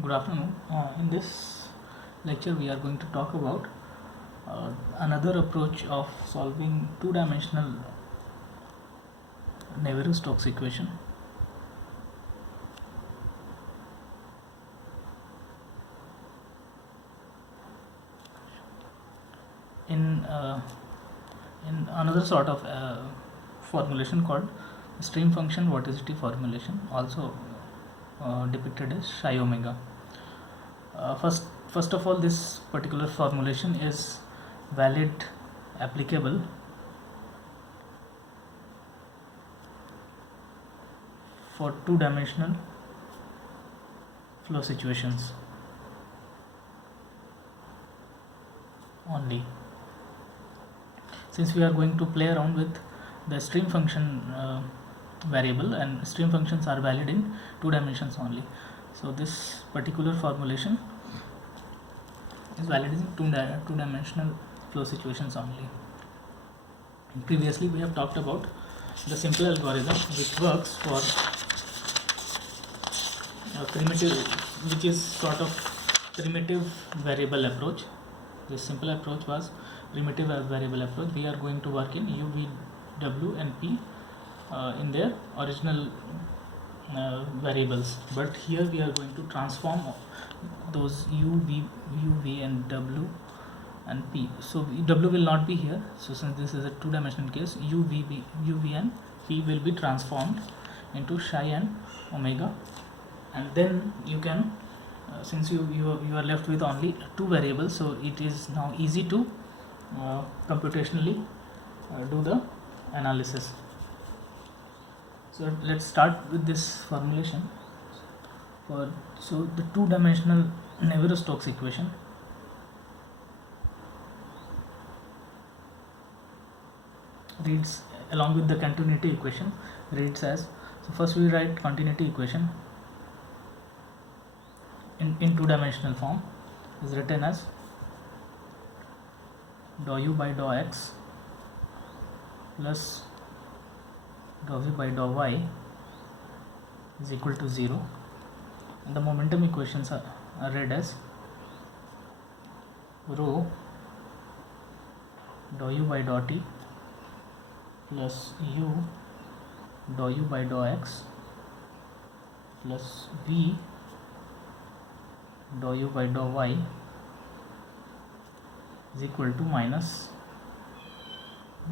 Good afternoon. In this lecture, we are going to talk about another approach of solving two-dimensional Navier-Stokes equation. In in another sort of formulation called stream function vorticity formulation, also depicted as psi omega. First of all, this particular formulation is valid, applicable for two-dimensional flow situations only. Since we are going to play around with the stream function variable, and stream functions are valid in two dimensions only, so this particular formulation is valid in two-dimensional flow situations only. Previously we have talked about the simple algorithm which works for primitive, which is sort of primitive variable approach. This simple approach was primitive variable approach. We are going to work in u, v, w and p in their original variables, but here we are going to transform those u, v and w and p. So w will not be here, so since this is a two-dimensional case, u, v and p will be transformed into psi and omega, and then you can since you are left with only two variables, so it is now easy to computationally do the analysis. So let's start with this formulation. So the two-dimensional Navier-Stokes equation reads, along with the continuity equation, reads as, so first we write continuity equation in two-dimensional form, is written as dou u by dou x plus dou v by dou y is equal to 0, and the momentum equations are read as rho dou u by dou t plus u dou u by dou x plus v dou u by dou y is equal to minus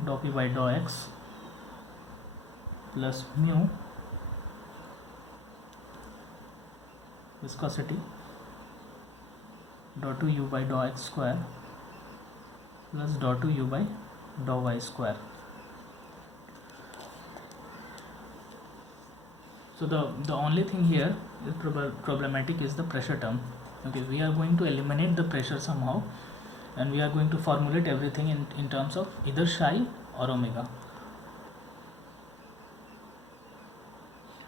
dou p by dou x plus mu viscosity dou 2 u by dou x square plus dou 2 u by dou y square. So the only thing here is problematic is the pressure term. Okay, we are going to eliminate the pressure somehow, and we are going to formulate everything in terms of either psi or omega.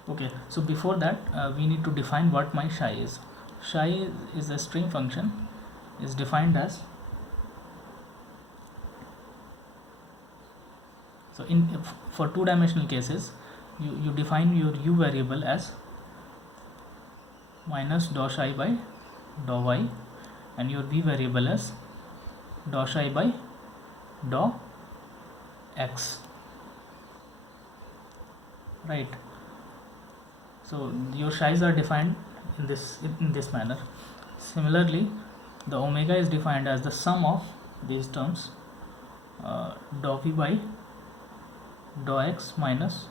Okay, so before that we need to define what my psi is. Psi is a string function, is defined as, so for two-dimensional cases you define your u variable as minus dou psi by dou y, and your v variable as dou psi by dou x, right? So your psi's are defined in this manner. Similarly, the omega is defined as the sum of these terms, dou v by dou x minus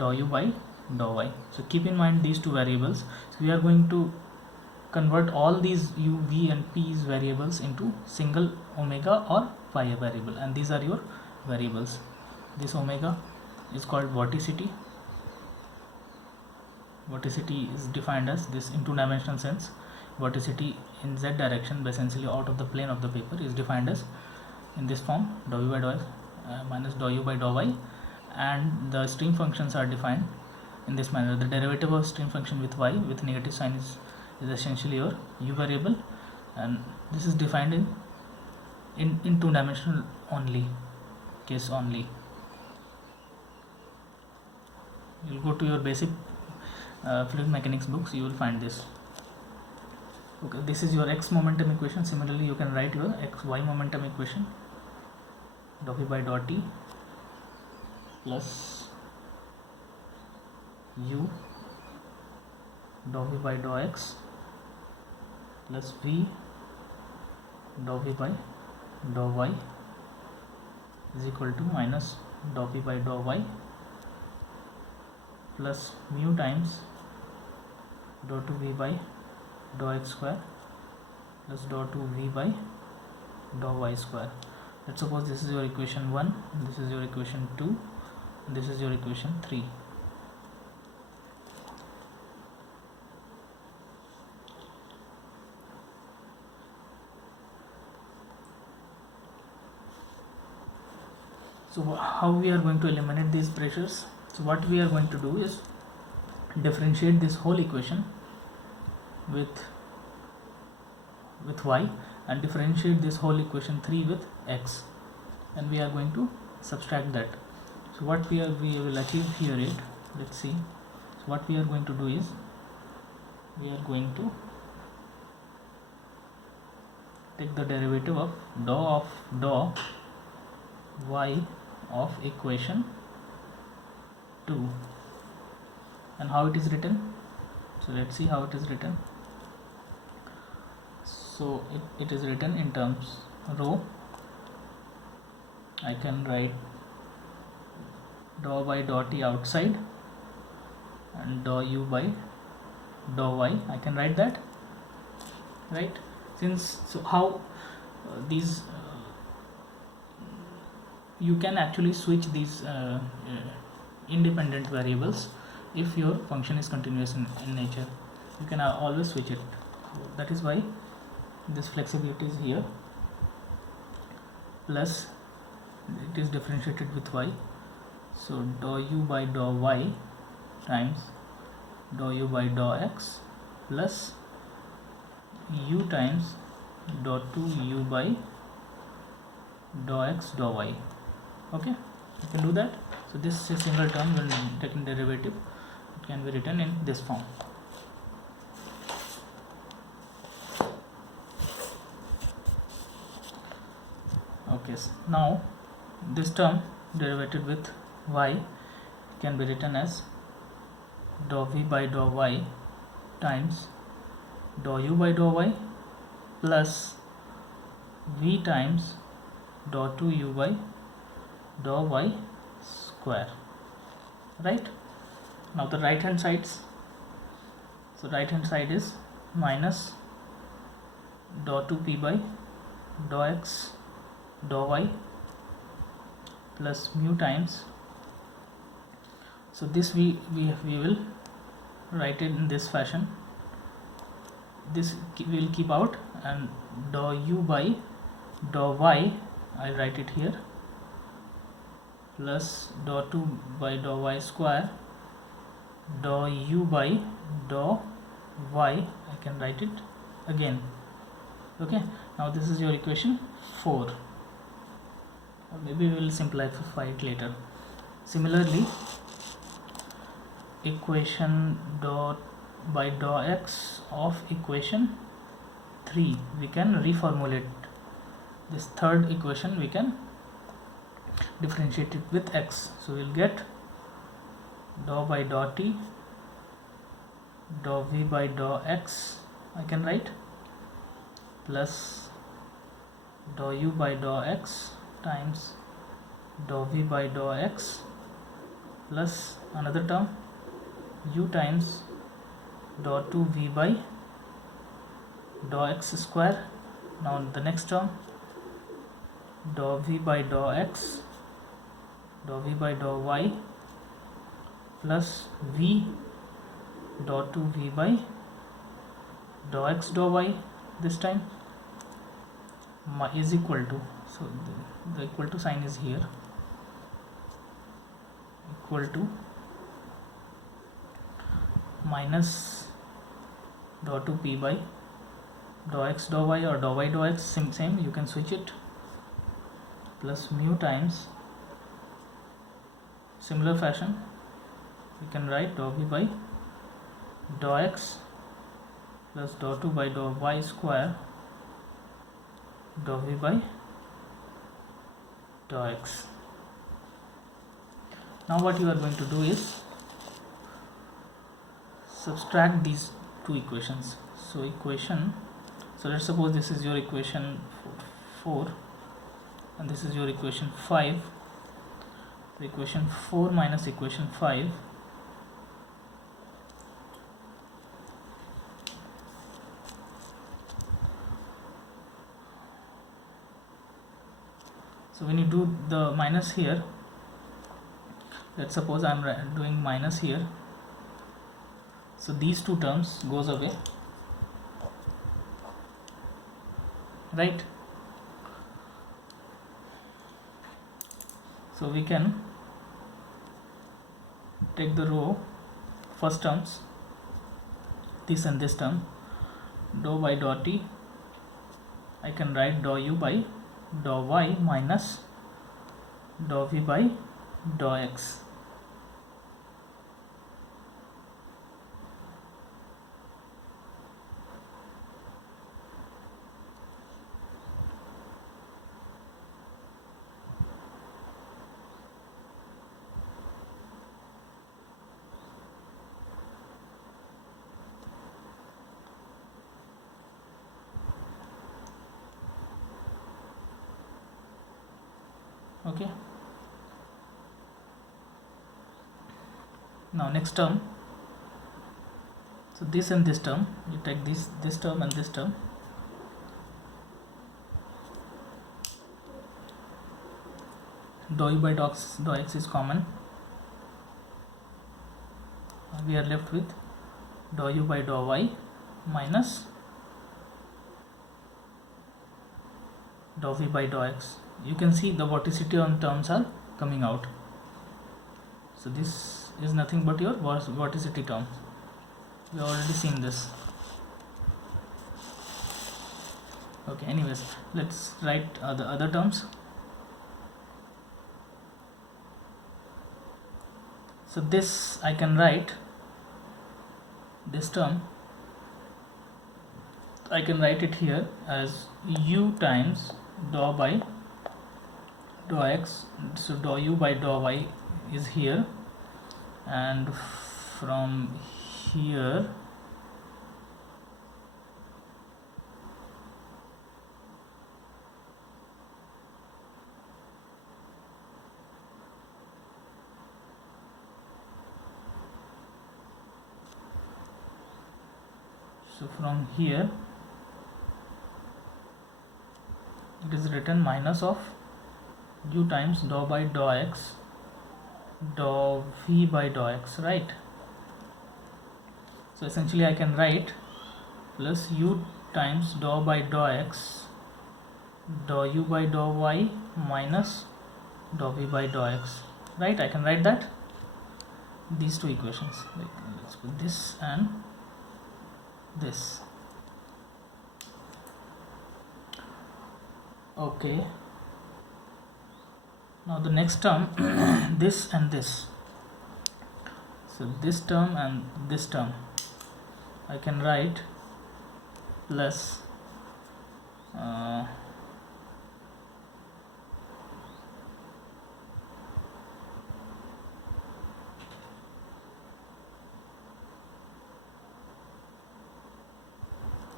dou u by dou y. So keep in mind these two variables. So we are going to convert all these u, v and p's variables into single omega or y variable, and these are your variables. This omega is called vorticity. Vorticity is defined as this in two-dimensional sense. Vorticity in z direction, essentially out of the plane of the paper, is defined as in this form, dou u by dou x minus dou u by dou y, and the stream functions are defined in this manner. The derivative of stream function with y with negative sign is essentially your u variable, and this is defined in two-dimensional only case only. You'll go to your basic fluid mechanics books, you will find this. Okay, this is your x momentum equation. Similarly, you can write your xy momentum equation. Dou v by dot t plus u dou v by dou x plus v dou v by dou y is equal to minus dou v by dou y plus mu times dou 2v by dou x square plus dou 2v by dou y square. Let's suppose this is your equation 1, this is your equation 2, and this is your equation 3. So how we are going to eliminate these pressures? So what we are going to do is differentiate this whole equation with y and differentiate this whole equation 3 with x, and we are going to subtract that. So what we will achieve here is, let's see. So what we are going to do is, we are going to take the derivative of dou y of equation 2, and how it is written. So let's see how it is written. So it is written in terms rho. I can write dou by dou t outside and dou u by dou y. I can write that, right? So how these you can actually switch these independent variables. If your function is continuous in nature, you can always switch it. That is why this flexibility is here. Plus it is differentiated with y, so dou u by dou y times dou u by dou x plus u times dou 2u by dou x dou y. Okay, you can do that. So this is a single term. When taking derivative, it can be written in this form. Okay, so now this term derivative with y can be written as dou v by dou y times dou u by dou y plus v times dou 2u by dou y square, right? Now the right hand sides, so right hand side is minus dou 2p by dou x dou y plus mu times, so this we will write it in this fashion. This will keep out, and dou u by dou y, I'll write it here, plus dou 2 by dou y square dou u by dou y, I can write it again. Okay, now this is your equation 4, or maybe we will simplify it later. Similarly, equation dou by dou x of equation 3, we can reformulate this third equation, we can differentiate it with x. So we'll get dou by dou t dou v by dou x, I can write, plus dou u by dou x times dou v by dou x plus another term u times dou 2v by dou x square. Now the next term dou v by dou x dou v by dou y plus v dou 2v by dou x dou y, this time is equal to, so the equal to sign is here, equal to minus dou 2p by dou x dou y or dou y dou x, same, you can switch it, plus mu times, similar fashion you can write dou v by dou x plus dou 2 by dou y square dou v by dou x. Now what you are going to do is subtract these two equations. So let's suppose this is your equation 4 and this is your equation 5. So equation 4 minus equation 5, so when you do the minus here, let's suppose I'm doing minus here, so these two terms goes away, right? So we can take the row first terms, this and this term, dou by dou t, I can write dou u by dou y minus dou v by dou x. Okay, now next term, so this and this term, you take this term and this term, dou u by dou x is common, we are left with dou u by dou y minus dou v by dou x. You can see the vorticity on terms are coming out, so this is nothing but your vorticity term. We have already seen this. Okay, anyways, let's write the other terms. So this I can write, this term I can write it here as u times dou by dou x. So dou u by dou y is here, and from here it is written minus of u times dou by dou x dou v by dou x, right? So essentially I can write plus u times dou by dou x dou u by dou y minus dou v by dou x, right? I can write that, these two equations, let's put this and this. Okay, now the next term this and this, so this term and this term I can write plus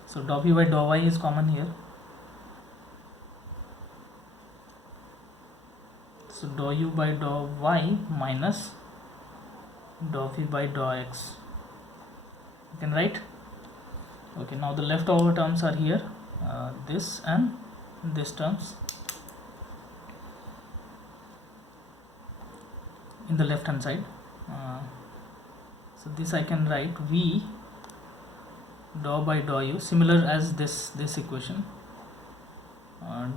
so dou v by dou y is common here, so dou u by dou y minus dou v by dou x, you can write. Okay, now the leftover terms are here, this and this terms in the left hand side. So this I can write v dou by dou u, similar as this equation,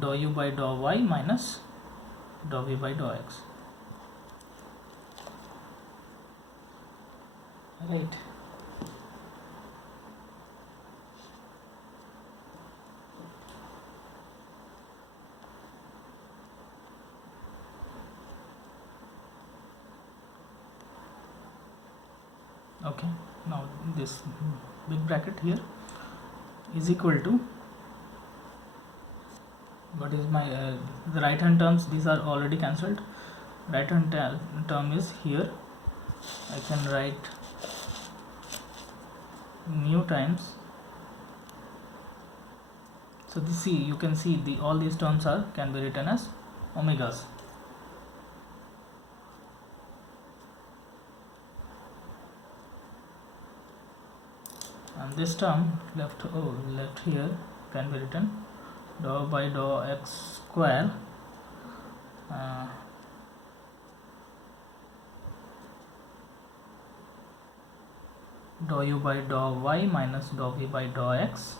dou u by dou y minus dou v by dou x, right? Okay, now this big bracket here, is equal to, what is my the right hand terms, these are already cancelled. Right hand term is here. I can write mu times, so this, see, you can see the all these terms are can be written as omegas. And this term left here can be written dou by dou x square dou u by dou y minus dou v by dou x.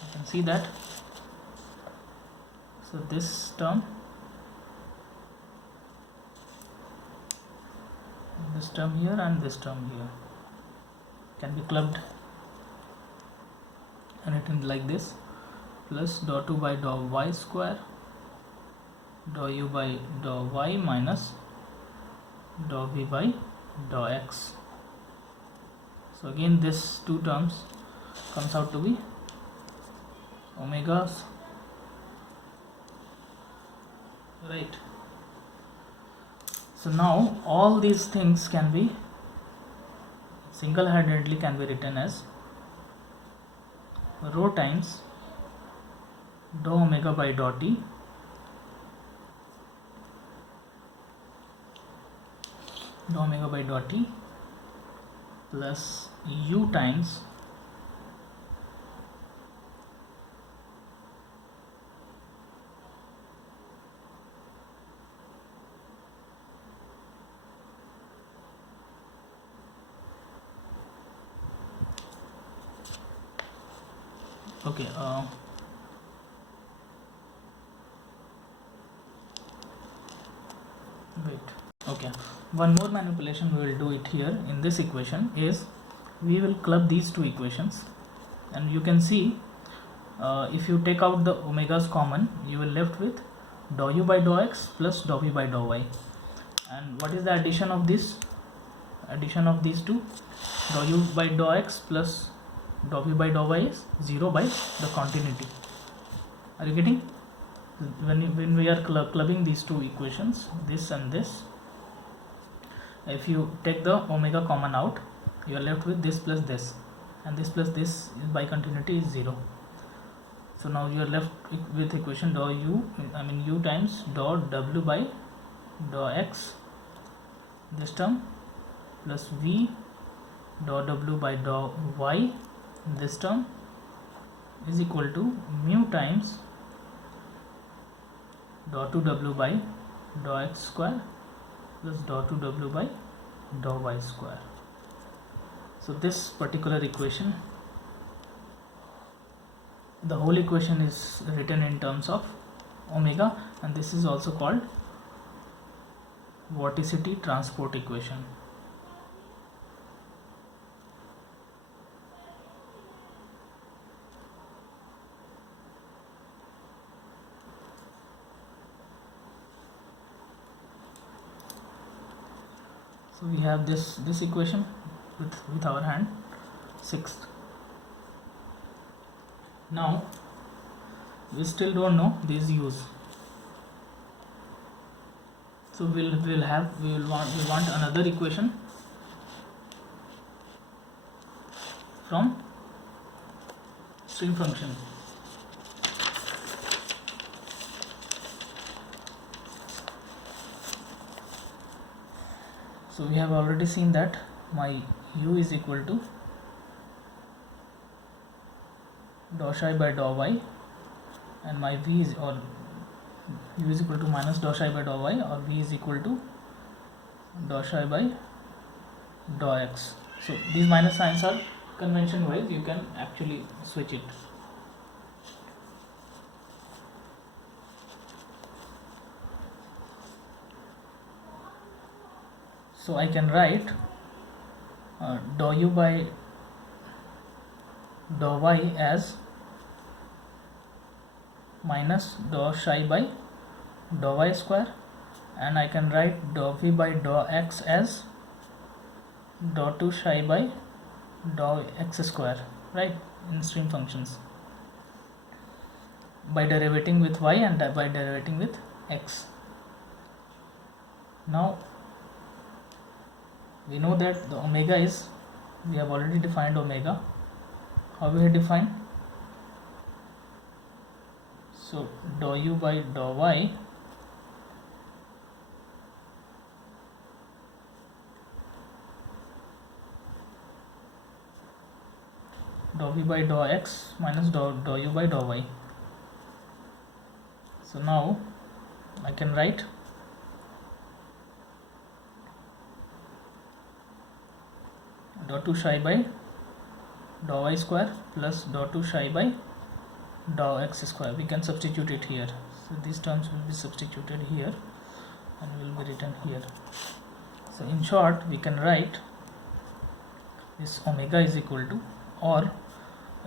You can see that. So this term here and this term here can be clubbed and written like this, plus dou 2 by dou y square dou u by dou y minus dou v by dou x. So again this two terms comes out to be omegas, right? So now all these things can be single-handedly can be written as rho times dou omega by dou t plus u times okay wait, okay, one more manipulation we will do it here in this equation is we will club these two equations, and you can see if you take out the omegas common, you will left with dou u by dou x plus dou v by dou y. And what is the addition of this? Addition of these two, dou u by dou x plus dou v by dou y is 0 by the continuity. Are you getting? When we are clubbing these two equations, this and this, if you take the omega common out, you are left with this plus this, and this plus this by continuity is 0. So now you are left with equation dou u, u times dou w by dou x, this term, plus v dou w by dou y, this term, is equal to mu times dou 2w by dou x square plus dou 2w by dou y square. So this particular equation, the whole equation is written in terms of omega, and this is also called vorticity transport equation. So we have this equation with our hand, sixth. Now we still don't know these u's, so we want another equation from string function. So we have already seen that my u is equal to dou psi by dou y, and my v is, or u is equal to minus dou psi by dou y, or v is equal to dou psi by dou x. So these minus signs are convention wise, you can actually switch it. So I can write dou u by dou y as minus dou psi by dou y square, and I can write dou v by dou x as dou 2 psi by dou x square. right, in stream functions, by derivating with y and by derivating with x. Now we know that the omega is, we have already defined omega. How we have defined? So dou u by dou y dou v by dou x minus dou u by dou y. So now I can write dou 2 psi by dou y square plus dou 2 psi by dou x square. We can substitute it here. So these terms will be substituted here and will be written here. So in short, we can write this omega is equal to, or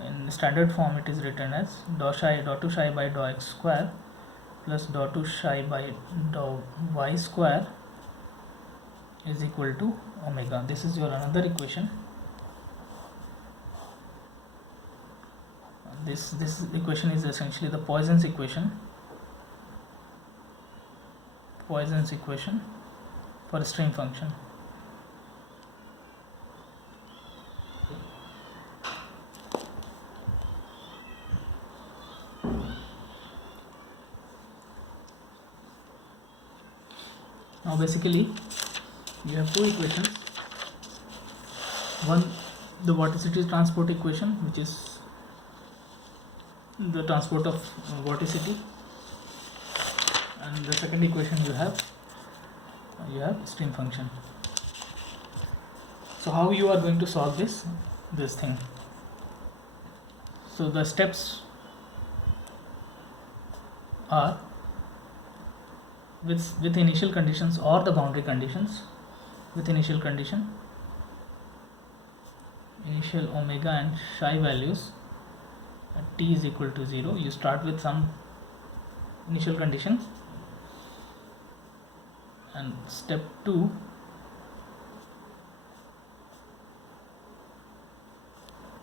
in standard form it is written as dou 2 psi by dou x square plus dou 2 psi by dou y square is equal to omega. This is your another equation. This equation is essentially the Poisson's equation. Poisson's equation for a stream function. Now basically you have two equations. One, the vorticity transport equation, which is the transport of vorticity, and the second equation you have stream function. So how you are going to solve this thing? So the steps are with initial conditions or the boundary conditions. With initial condition, initial omega and psi values at t is equal to 0. You start with some initial condition, and step 2,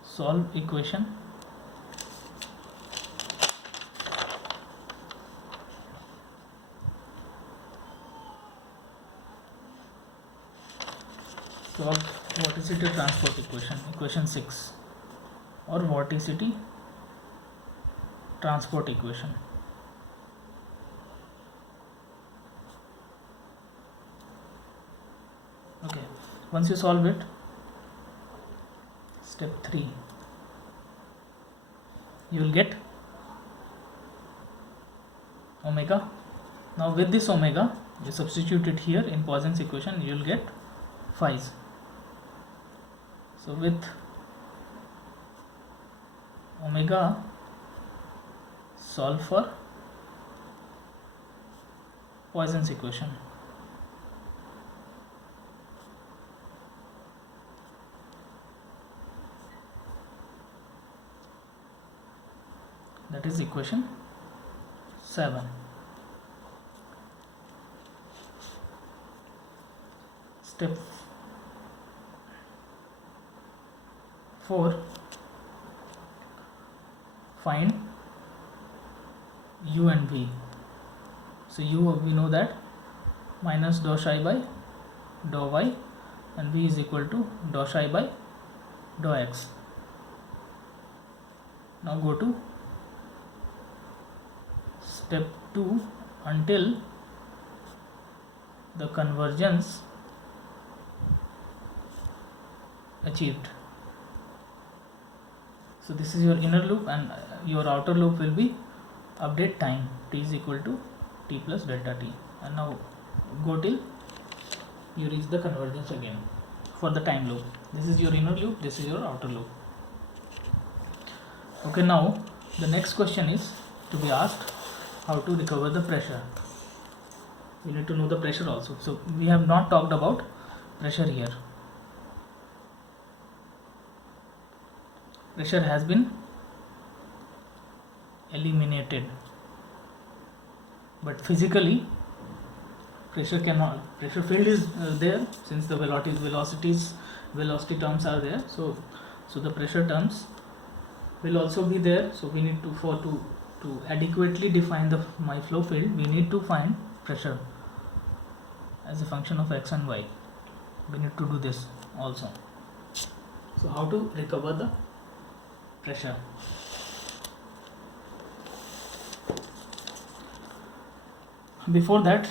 solve equation solve vorticity transport equation 6, or vorticity transport equation. Okay, once you solve it, step 3, you will get omega. Now with this omega, you substitute it here in Poisson's equation, you will get phi's. So with omega, solve for Poisson's equation. That is equation 7. Step 4, find u and v. So u, we know that minus dou psi by dou y, and v is equal to dou psi by dou x. Now go to step 2 until the convergence achieved. So this is your inner loop, and your outer loop will be update time t is equal to t plus delta t, and now go till you reach the convergence again for the time loop. This is your inner loop, this is your outer loop. Okay, now the next question is to be asked, how to recover the pressure. We need to know the pressure also. So we have not talked about pressure here. Pressure has been eliminated, but physically pressure field is there, since the velocity terms are there. So the pressure terms will also be there. So we need to adequately define my flow field, we need to find pressure as a function of x and y. We need to do this also. So how to recover the pressure? Before that,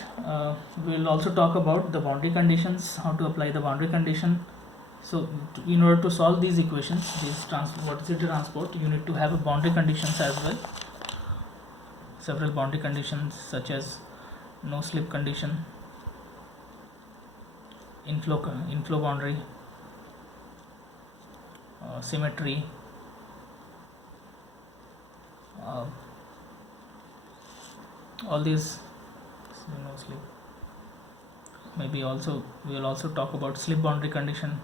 we will also talk about the boundary conditions, how to apply the boundary condition. So in order to solve these equations, this vorticity transport, you need to have a boundary conditions as well. Several boundary conditions such as no slip condition, inflow boundary, symmetry, all these, no slip. Maybe also we will also talk about slip boundary condition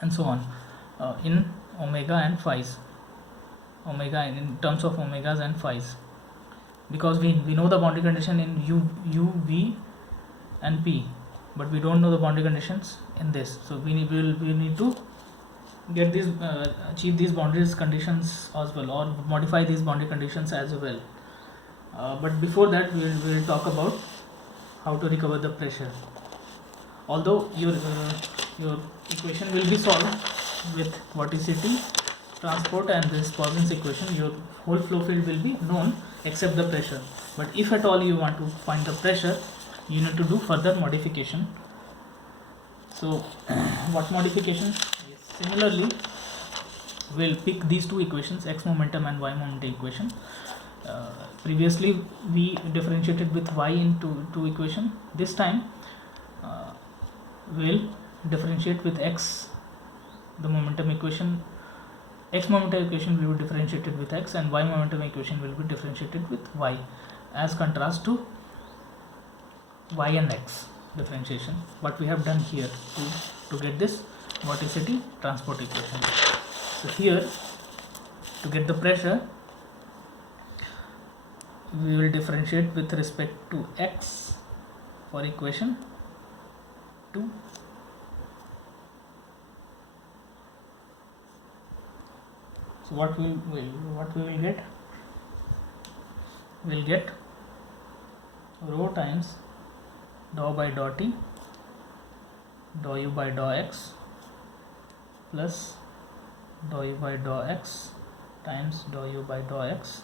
and so on, in omega and phi's, omega in terms of omegas and phi's, because we know the boundary condition in u, v and p, but we don't know the boundary conditions in this. So we need to get these achieve these boundaries conditions as well, or modify these boundary conditions as well. But before that, we will talk about how to recover the pressure. Although your equation will be solved with vorticity transport and this Poisson's equation, your whole flow field will be known except the pressure. But if at all you want to find the pressure, you need to do further modification. So what modification? Similarly, we'll pick these two equations, x momentum and y momentum equation. Previously we differentiated with y in two equation. This time we'll differentiate with x, the momentum equation. X momentum equation will be differentiated with x, and y momentum equation will be differentiated with y, as contrast to y and x differentiation what we have done here to get this vorticity transport equation. So here, to get the pressure, we will differentiate with respect to x for equation 2. So what we will get? We'll get rho times dou by dou t, dou u by dou x, plus dou u by dou x times dou u by dou x.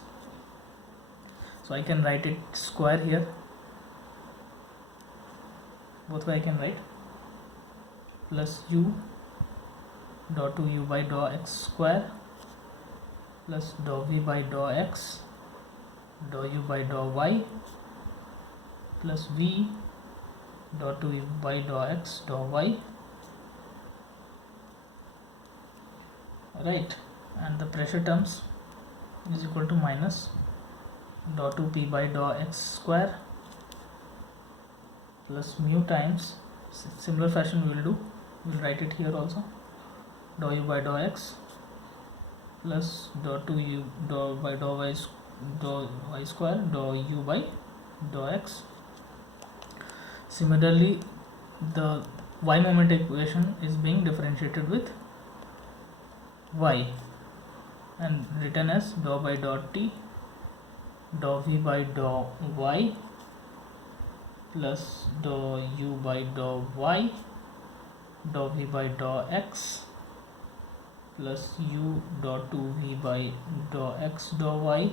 So I can write it square here, both way I can write, plus u dou 2u by dou x square plus dou v by dou x dou u by dou y plus v dou 2u by dou x dou y, right, and the pressure terms is equal to minus dou 2p by dou x square plus mu times, similar fashion we will write it here also, dou u by dou x plus dou 2u dou by dou y square dou u by dou x. Similarly, the y moment equation is being differentiated with y and written as dou by dou t dou v by dou y plus dou u by dou y dou v by dou x plus u dou 2v by dou x dou y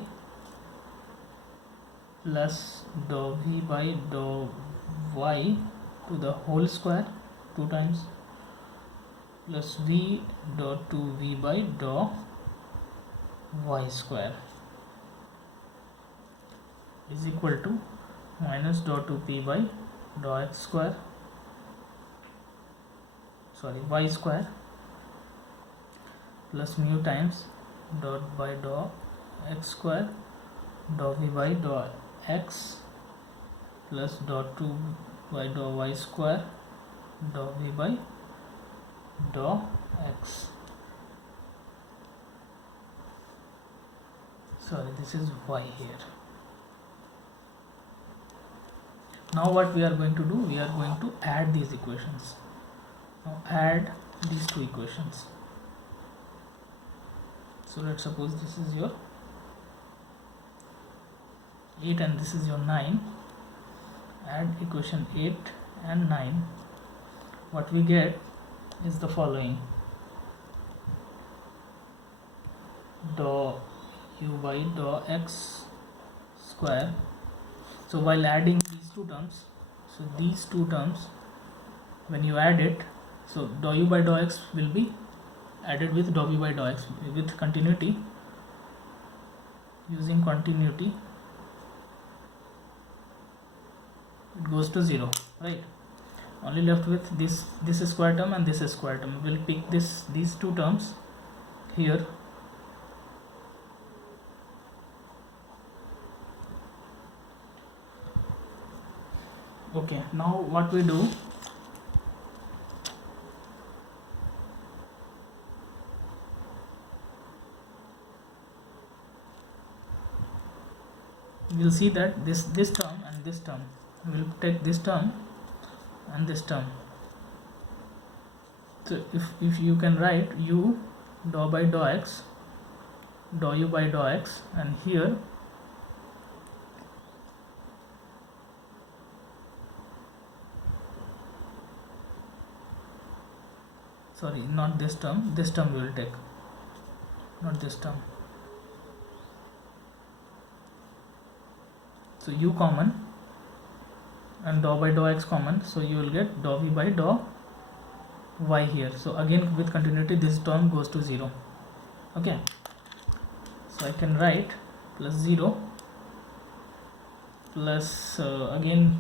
plus dou v by dou y to the whole square 2 times plus v dou 2v by dou y square is equal to minus dou 2p by dou x square, sorry, y square plus mu times dot by dou x square dou v by dou x plus dot 2 by dou y square dou v by dou x. Sorry, this is y here. Now what we are going to do, we are going to add these equations. Now add these two equations. So let's suppose this is your 8 and this is your 9. Add equation 8 and 9. What we get is the following: dou u by dou x square. So while adding these two terms, so these two terms, when you add it, so dou u by dou x will be added with dou v by dou x with continuity. Using continuity, it goes to 0, right? Only left with this square term and this square term. We'll pick these two terms here. Okay, now what we do, we'll see that this term and this term, we'll take this term and this term. So if you can write u dou by dou x, dou u by dou x, and here sorry, not this term we will take, not this term. So u common and dou by dou x common, so you will get dou v by dou y here. So again with continuity, this term goes to 0. Okay, so I can write plus 0 plus again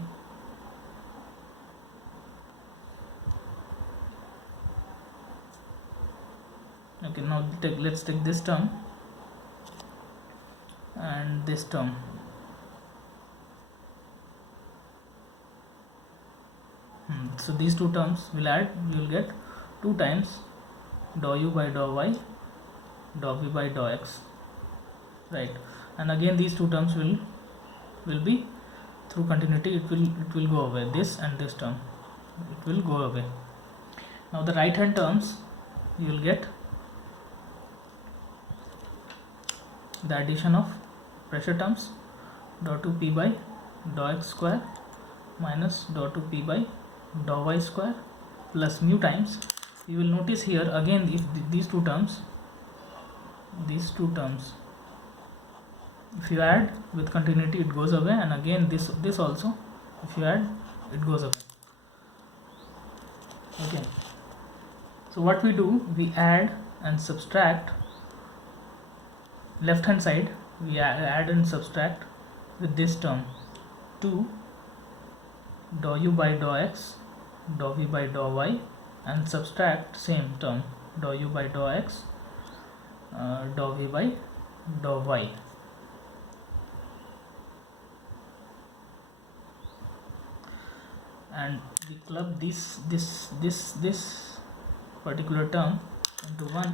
okay, now let's take this term and this term. So these two terms will add, we will get 2 times dou u by dou y, dou v by dou x, right? And again these two terms will be through continuity, it will go away, this and this term, it will go away. Now the right hand terms, you will get the addition of pressure terms, dou 2p by dou x square minus dou 2p by dou y square plus mu times. You will notice here again, if these two terms, if you add with continuity, it goes away, and again this also, if you add, it goes away. Okay, so what we do, we add and subtract. Left hand side we add and subtract with this term 2 dou u by dou x, dou v by dou y, and subtract same term dou u by dou x, dou v by dou y. And we club this particular term into one,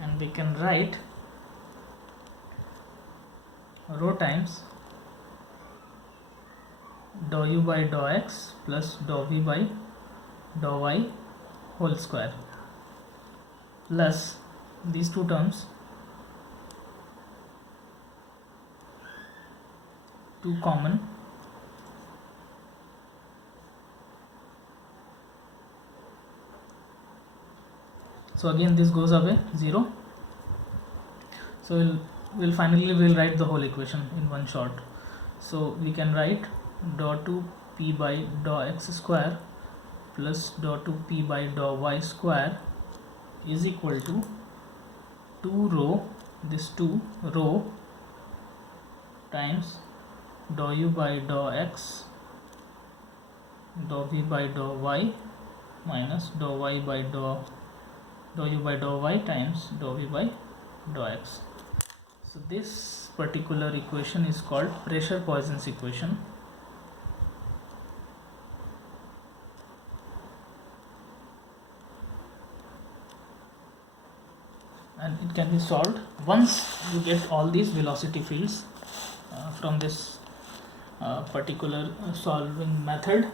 and we can write rho times dou u by dou x plus dou v by dou y whole square plus these two terms, 2 common, so again this goes away, 0. So we'll finally write the whole equation in one shot. So we can write dou 2p by dou x square plus dou 2p by dou y square is equal to 2 rho, this 2 rho times dou u by dou x, dou v by dou y minus dou y by dou u by dou y times dou v by dou x. So this particular equation is called pressure Poisson's equation. And it can be solved once you get all these velocity fields from this particular solving method.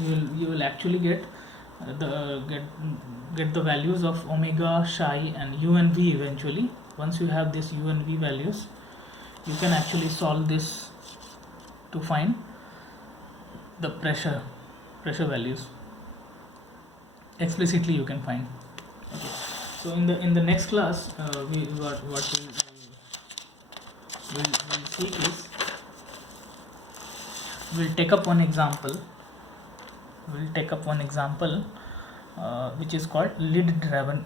You will actually get get the values of omega, psi, and u and v eventually. Once you have this u and v values, you can actually solve this to find the pressure values. Explicitly you can find. Okay. So in the next class, what we'll seek is, we'll take up one example. Which is called lid driven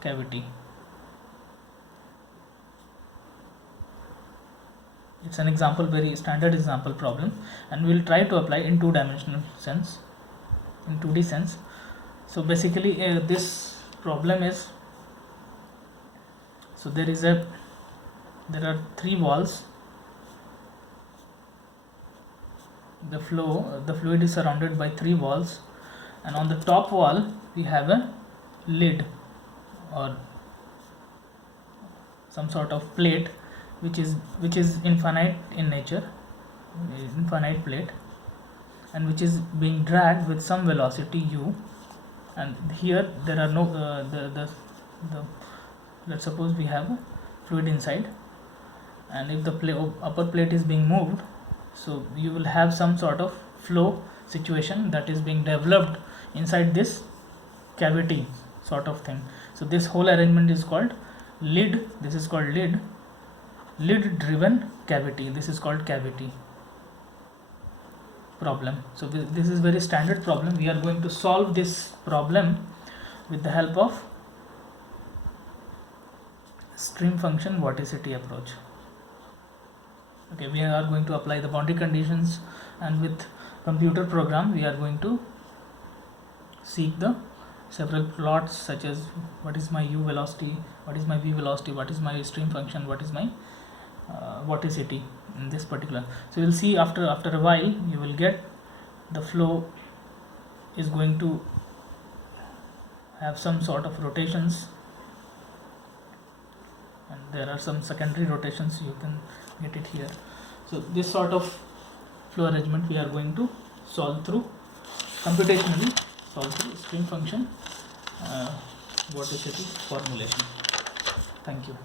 cavity. It's an example, very standard example problem, and we'll try to apply in 2-dimensional sense, in 2D sense. So basically this problem is, so there are 3 walls. The fluid is surrounded by 3 walls, and on the top wall we have a lid or some sort of plate which is infinite in nature, infinite plate, and which is being dragged with some velocity u. And here there are no let's suppose we have a fluid inside, and if the upper plate is being moved, so you will have some sort of flow situation that is being developed inside this cavity sort of thing. So this whole arrangement is called lid. This is called lid driven cavity. This is called cavity problem. So this is very standard problem. We are going to solve this problem with the help of stream function vorticity approach. Okay, we are going to apply the boundary conditions, and with computer program we are going to seek the several plots, such as what is my u velocity, what is my v velocity, what is my stream function, what is my vorticity in this particular. So you will see after a while you will get the flow is going to have some sort of rotations, and there are some secondary rotations, you can get it here. So this sort of flow arrangement we are going to solve through computationally, solve through stream function vorticity formulation. Thank you.